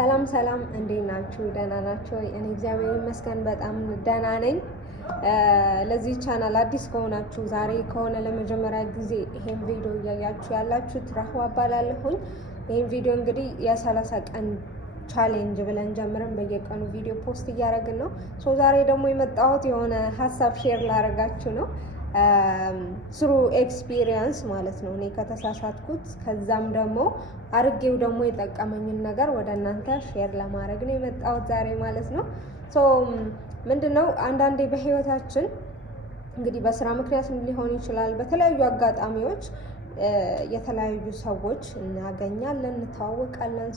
ሰላም ሰላም፣ እንዴት ናችሁ? ደህና ናችሁ? እኔ እግዚአብሔር ይመስገን በጣም ደህና ነኝ። ለዚህ ቻናል አዲስ ከሆናችሁ ዛሬ ከሆነ ለመጀመሪያ ጊዜ ይሄን ቪዲዮ እያያችሁ ያላችሁት ራህዋ እባላለሁኝ። ይሄን ቪዲዮ እንግዲህ የ30 ቀን ቻሌንጅ ብለን ጀምረን በየቀኑ ቪዲዮ ፖስት እያደረግን ነው። ዛሬ ደግሞ የመጣሁት የሆነ ሀሳብ ሼር ላደርጋችሁ ነው። ስሩ ኤክስፒሪየንስ ማለት ነው። እኔ ከተሳሳትኩት ከዛም ደግሞ አርጌው ደግሞ የጠቀመኝን ነገር ወደ እናንተ ሼር ለማድረግ ነው የመጣሁት ዛሬ ማለት ነው። ምንድነው አንዳንዴ በህይወታችን እንግዲህ በስራ ምክንያት ሊሆን ይችላል፣ በተለያዩ አጋጣሚዎች የተለያዩ ሰዎች እናገኛለን፣ እንተዋወቃለን።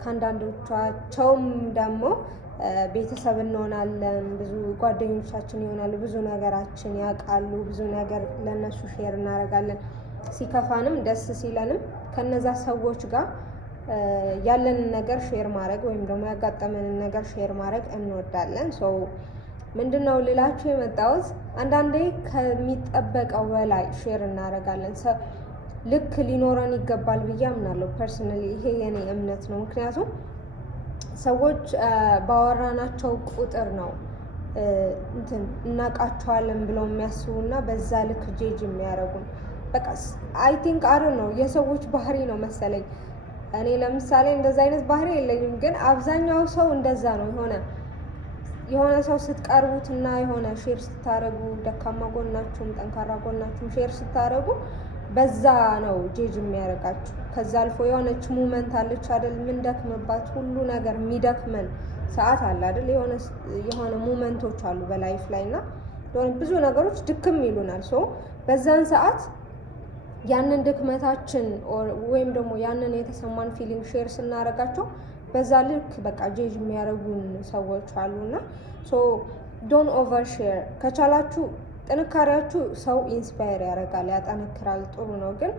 ከአንዳንዶቻቸውም ደግሞ ቤተሰብ እንሆናለን፣ ብዙ ጓደኞቻችን ይሆናሉ፣ ብዙ ነገራችን ያውቃሉ፣ ብዙ ነገር ለነሱ ሼር እናደርጋለን። ሲከፋንም ደስ ሲለንም ከነዛ ሰዎች ጋር ያለንን ነገር ሼር ማድረግ ወይም ደግሞ ያጋጠመንን ነገር ሼር ማድረግ እንወዳለን። ምንድነው ልላችሁ የመጣሁት አንዳንዴ ከሚጠበቀው በላይ ሼር እናደርጋለን። ልክ ሊኖረን ይገባል ብዬ አምናለሁ። ፐርሰናሊ ይሄ የኔ እምነት ነው። ምክንያቱም ሰዎች ባወራናቸው ቁጥር ነው እናውቃቸዋለን ብለው የሚያስቡና በዛ ልክ ጄጅ የሚያደርጉን። በቃ አይ ቲንክ ነው የሰዎች ባህሪ ነው መሰለኝ። እኔ ለምሳሌ እንደዛ አይነት ባህሪ የለኝም፣ ግን አብዛኛው ሰው እንደዛ ነው። የሆነ ሰው ስትቀርቡትና የሆነ ሼር ስታደርጉ ደካማ ጎናችሁም ጠንካራ ጎናችሁም ሼር ስታደርጉ በዛ ነው ጄጅ የሚያደርጋችሁ። ከዛ አልፎ የሆነች ሙመንት አለች አይደል? የምንደክምባት ሁሉ ነገር የሚደክመን ሰዓት አለ አይደል? የሆነ ሙመንቶች አሉ በላይፍ ላይ እና ብዙ ነገሮች ድክም ይሉናል። በዛን ሰዓት ያንን ድክመታችን ወይም ደግሞ ያንን የተሰማን ፊሊንግ ሼር ስናደርጋቸው በዛ ልክ በቃ ጄጅ የሚያደርጉን ሰዎች አሉና ዶንት ኦቨር ሼር። ከቻላችሁ ጥንካሬያችሁ ሰው ኢንስፓየር ያደርጋል፣ ያጠነክራል፣ ጥሩ ነው። ግን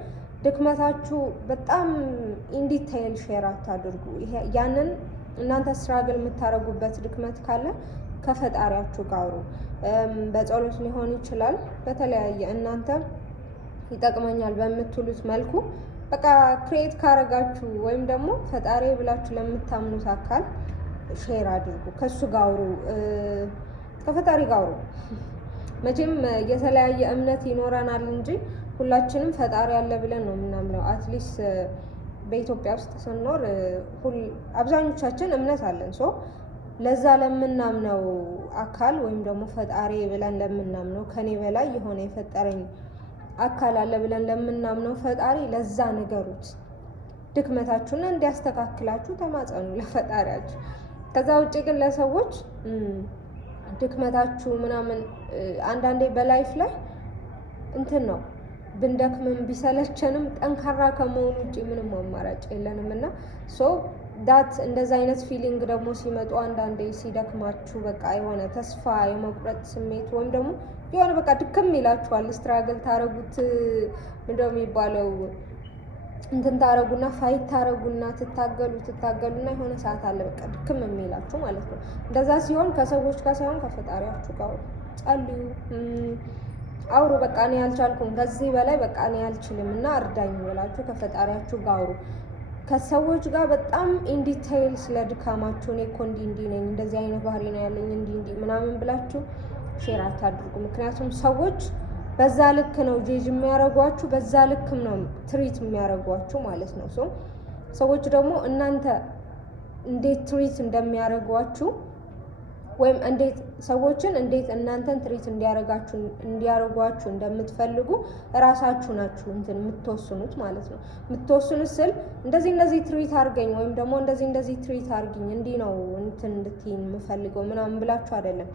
ድክመታችሁ በጣም ኢንዲቴይል ሼር አታድርጉ። ያንን እናንተ ስትራግል የምታደርጉበት ድክመት ካለ ከፈጣሪያችሁ ጋር አውሩ። በጸሎት ሊሆን ይችላል፣ በተለያየ እናንተ ይጠቅመኛል በምትሉት መልኩ በቃ ክሬት ካረጋችሁ ወይም ደግሞ ፈጣሪ ብላችሁ ለምታምኑት አካል ሼር አድርጉ። ከሱ ጋር አውሩ፣ ከፈጣሪ ጋር አውሩ። መቼም የተለያየ እምነት ይኖረናል እንጂ ሁላችንም ፈጣሪ አለ ብለን ነው የምናምነው። አትሊስት በኢትዮጵያ ውስጥ ስንኖር አብዛኞቻችን እምነት አለን። ለዛ ለምናምነው አካል ወይም ደግሞ ፈጣሪ ብለን ለምናምነው ከኔ በላይ የሆነ የፈጠረኝ አካል አለ ብለን ለምናምነው ፈጣሪ ለዛ ንገሩት። ድክመታችሁን እንዲያስተካክላችሁ ተማጸኑ ለፈጣሪያችሁ። ከዛ ውጭ ግን ለሰዎች ድክመታችሁ ምናምን አንዳንዴ በላይፍ ላይ ነው ብንደክምም ቢሰለቸንም ጠንካራ ከመሆኑ ውጭ ምንም አማራጭ የለንም እና እንደዛ አይነት ፊሊንግ ደግሞ ሲመጡ አንዳንዴ ሲደክማችሁ በቃ የሆነ ተስፋ የመቁረጥ ስሜት ወይም ደግሞ የሆነ በቃ ድክም ይላችኋል። ስትራግል ታረጉት ምንድነው የሚባለው ታረጉና ፋይት ታረጉና ትታገሉና የሆነ ሰዓት አለ በቃ ድክም የሚላችሁ ማለት ነው። እንደዛ ሲሆን ከሰዎች ጋር ሳይሆን ከፈጣሪያችሁ ጋር ጸልዩ፣ አውሩ። በቃ እኔ አልቻልኩም፣ ከዚህ በላይ በቃ እኔ አልችልም እና እርዳኝ ብላችሁ ከፈጣሪያችሁ ጋር አውሩ። ከሰዎች ጋር በጣም ኢንዲቴይል ስለ ድካማችሁ እኔ እኮ እንዲህ ነኝ፣ እንደዚህ አይነት ባህሪ ነው ያለኝ እንዲህ ምናምን ብላችሁ ሼር አታድርጉ። ምክንያቱም ሰዎች በዛ ልክ ነው ጄጅ የሚያደርጓችሁ፣ በዛ ልክም ነው ትሪት የሚያደርጓችሁ ማለት ነው። ሰዎች ደግሞ እናንተ እንዴት ትሪት እንደሚያደርጓችሁ ወይም ሰዎችን እንዴት እናንተን ትሪት እንዲያደርጓችሁ እንደምትፈልጉ እራሳችሁ ናችሁ የምትወስኑት ማለት ነው። የምትወስኑት ስል እንደዚህ ትሪት አድርገኝ ወይም ደግሞ እንደዚህ ትሪት አድርጊኝ እንዲህ ነው እንድትይኝ የምፈልገው ምናምን ብላችሁ አይደለም።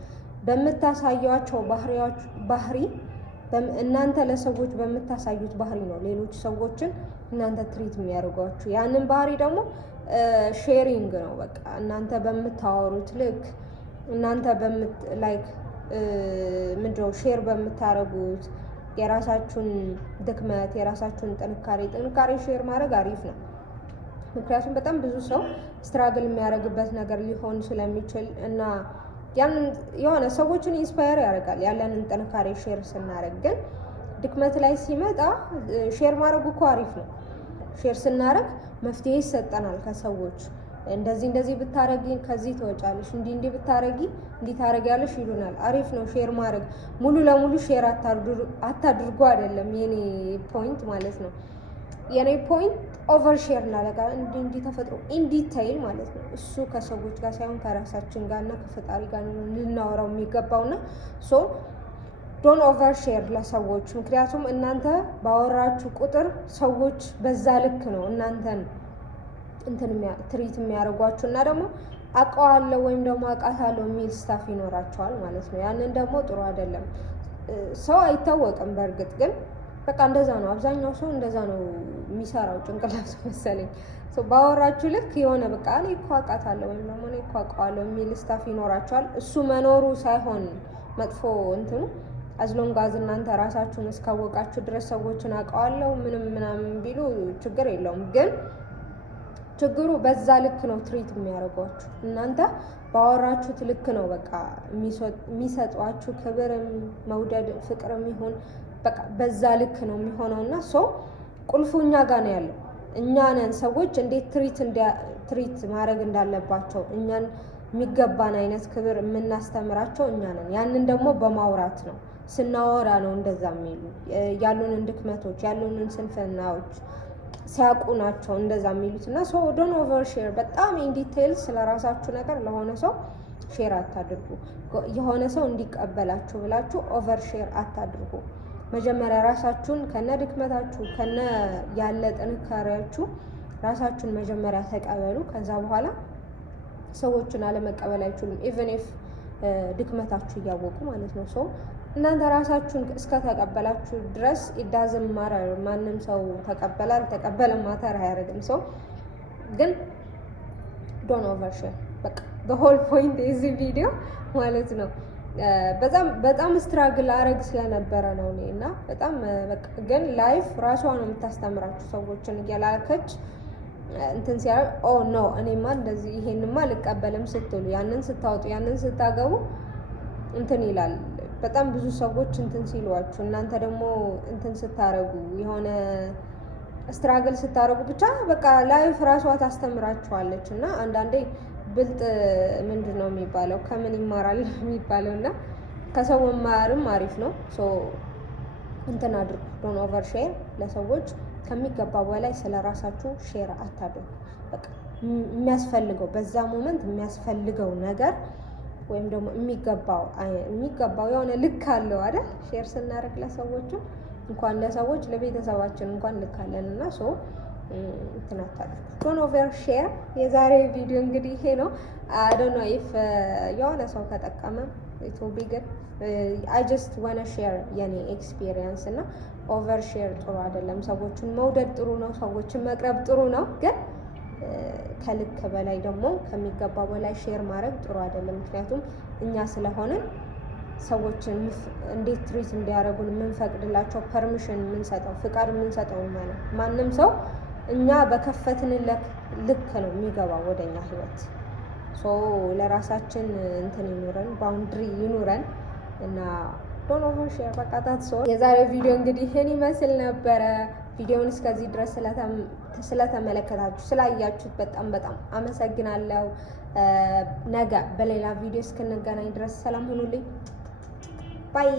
በምታሳያቸው ባህሪ እናንተ ለሰዎች በምታሳዩት ባህሪ ነው ሌሎች ሰዎችን እናንተ ትሪት የሚያደርጓችሁ። ያንን ባህሪ ደግሞ ሼሪንግ ነው። በቃ እናንተ በምታወሩት ልክ እናንተ ምንድነው ሼር በምታደርጉት የራሳችሁን ድክመት የራሳችሁን ጥንካሬ ሼር ማድረግ አሪፍ ነው። ምክንያቱም በጣም ብዙ ሰው ስትራግል የሚያደርግበት ነገር ሊሆን ስለሚችል እና የሆነ ሰዎችን ኢንስፓየር ያደርጋል ያለንን ጥንካሬ ሼር ስናደርግ። ግን ድክመት ላይ ሲመጣ ሼር ማድረግ እኮ አሪፍ ነው። ሼር ስናደርግ መፍትሄ ይሰጠናል ከሰዎች እንደዚህ ብታረጊ ከዚህ ትወጫለሽ፣ እንዲህ ብታረጊ እንዲህ ታረጊያለሽ ይሉናል። አሪፍ ነው ሼር ማድረግ። ሙሉ ለሙሉ ሼር አታድርጉ አይደለም የኔ ፖይንት ማለት ነው። የኔ ፖይንት ኦቨር ሼር እናደርጋ እንዲህ ተፈጥሮ ኢንዲቴይል ማለት ነው። እሱ ከሰዎች ጋር ሳይሆን ከራሳችን ጋር እና ከፈጣሪ ጋር ልናወራው የሚገባውና ሶ ዶን ኦቨር ሼር ለሰዎች። ምክንያቱም እናንተ ባወራችሁ ቁጥር ሰዎች በዛ ልክ ነው እናንተን ትሪት የሚያደርጓችሁ እና ደግሞ አውቀዋለሁ ወይም ደግሞ አውቃታለሁ የሚል ስታፍ ይኖራቸዋል ማለት ነው። ያንን ደግሞ ጥሩ አይደለም። ሰው አይታወቅም በእርግጥ ግን በቃ እንደዛ ነው። አብዛኛው ሰው እንደዛ ነው የሚሰራው ጭንቅላቱ መሰለኝ። ባወራችሁ ልክ የሆነ በቃ እኔ እኮ አውቃታለሁ ወይም ደግሞ እኔ እኮ አውቀዋለሁ የሚል ስታፍ ይኖራቸዋል። እሱ መኖሩ ሳይሆን መጥፎ እንትኑ አዝሎንጋዝ እናንተ ራሳችሁን እስካወቃችሁ ድረስ ሰዎችን አውቀዋለሁ ምናምን ቢሉ ችግር የለውም። ግን ችግሩ በዛ ልክ ነው ትሪት የሚያደርጓችሁ። እናንተ ባወራችሁት ልክ ነው በቃ የሚሰጧችሁ ክብርም መውደድ ፍቅርም ይሁን በቃ በዛ ልክ ነው የሚሆነው። እና ሰው ቁልፉ እኛ ጋር ነው ያለው። እኛ ነን ሰዎች እንዴት ትሪት ማድረግ እንዳለባቸው እኛን የሚገባን አይነት ክብር የምናስተምራቸው እኛ ነን። ያንን ደግሞ በማውራት ነው። ስናወራ ነው እንደዛ የሚሉ ያሉንን ድክመቶች ያሉንን ስንፍናዎች ሲያውቁ ናቸው እንደዛ የሚሉት። እና ሶ ዶን ኦቨር ሼር። በጣም ኢንዲቴይል ስለራሳችሁ ነገር ለሆነ ሰው ሼር አታድርጉ። የሆነ ሰው እንዲቀበላችሁ ብላችሁ ኦቨር ሼር አታድርጉ። መጀመሪያ ራሳችሁን ከነ ድክመታችሁ ከነ ያለ ጥንካሬያችሁ ራሳችሁን መጀመሪያ ተቀበሉ። ከዛ በኋላ ሰዎችን አለመቀበል አይችሉም። ኢቨን ኢፍ ድክመታችሁ እያወቁ ማለት ነው። ሰው እናንተ ራሳችሁን እስከተቀበላችሁ ድረስ ኢዳዝም ማረር ማንም ሰው ተቀበለ አልተቀበለ ማተር አያደርግም። ሰው ግን ዶን ኦቨርሼር በቃ በሆል ፖይንት የዚህ ቪዲዮ ማለት ነው። በጣም ስትራግል አረግ ስለነበረ ነው እኔ እና በጣም በቃ ግን ላይፍ ራሷ ነው የምታስተምራችሁ። ሰዎችን እያላከች እንትን ሲያደርግ ኦ ኖ እኔማ እንደዚህ ይሄንማ አልቀበልም ስትሉ ያንን ስታወጡ ያንን ስታገቡ እንትን ይላል። በጣም ብዙ ሰዎች እንትን ሲሏችሁ እናንተ ደግሞ እንትን ስታረጉ የሆነ ስትራግል ስታረጉ ብቻ በቃ ላይፍ ራሷ ታስተምራችኋለች። እና አንዳንዴ ብልጥ ምንድን ነው የሚባለው ከምን ይማራል የሚባለው እና ከሰው መማርም አሪፍ ነው። ሶ እንትን አድርጉ። ዶን ኦቨር ሼር። ለሰዎች ከሚገባ በላይ ስለ ራሳችሁ ሼር አታድርጉ። በቃ የሚያስፈልገው በዛ ሞመንት የሚያስፈልገው ነገር ወይም ደግሞ የሚገባው የሆነ ልክ አለው አይደል? ሼር ስናደርግ ለሰዎቹ እንኳን ለሰዎች ለቤተሰባችን እንኳን ልክ አለን እና ሶ እንትን አታድርጉ። ዶን ኦቨር ሼር። የዛሬ ቪዲዮ እንግዲህ ይሄ ነው። አይ ዶንት ኖ ኢፍ የሆነ ሰው ከጠቀመ ኢት ዊል ቢ ጉድ። አይ ጀስት ዋና ሼር የኔ ኤክስፒሪየንስ እና ኦቨር ሼር ጥሩ አይደለም። ሰዎችን መውደድ ጥሩ ነው፣ ሰዎችን መቅረብ ጥሩ ነው። ግን ከልክ በላይ ደግሞ ከሚገባ በላይ ሼር ማድረግ ጥሩ አይደለም። ምክንያቱም እኛ ስለሆንን ሰዎችን እንዴት ትሪት እንዲያደርጉን የምንፈቅድላቸው ፐርሚሽን የምንሰጠው ፍቃድ የምንሰጠው ማለት ማንም ሰው እኛ በከፈትንለት ልክ ነው የሚገባው ወደኛ ህይወት። ሶ ለራሳችን እንትን ይኑረን፣ ባውንድሪ ይኑረን እና ዶንት ኦቨር ሼር። በቃ ታትሶ የዛሬው ቪዲዮ እንግዲህ ይሄን ይመስል ነበረ። ቪዲዮውን እስከዚህ ድረስ ስለተመለከታችሁ ስላያችሁት በጣም አመሰግናለሁ። ነገ በሌላ ቪዲዮ እስክንገናኝ ድረስ ሰላም ሁኑልኝ። ባይ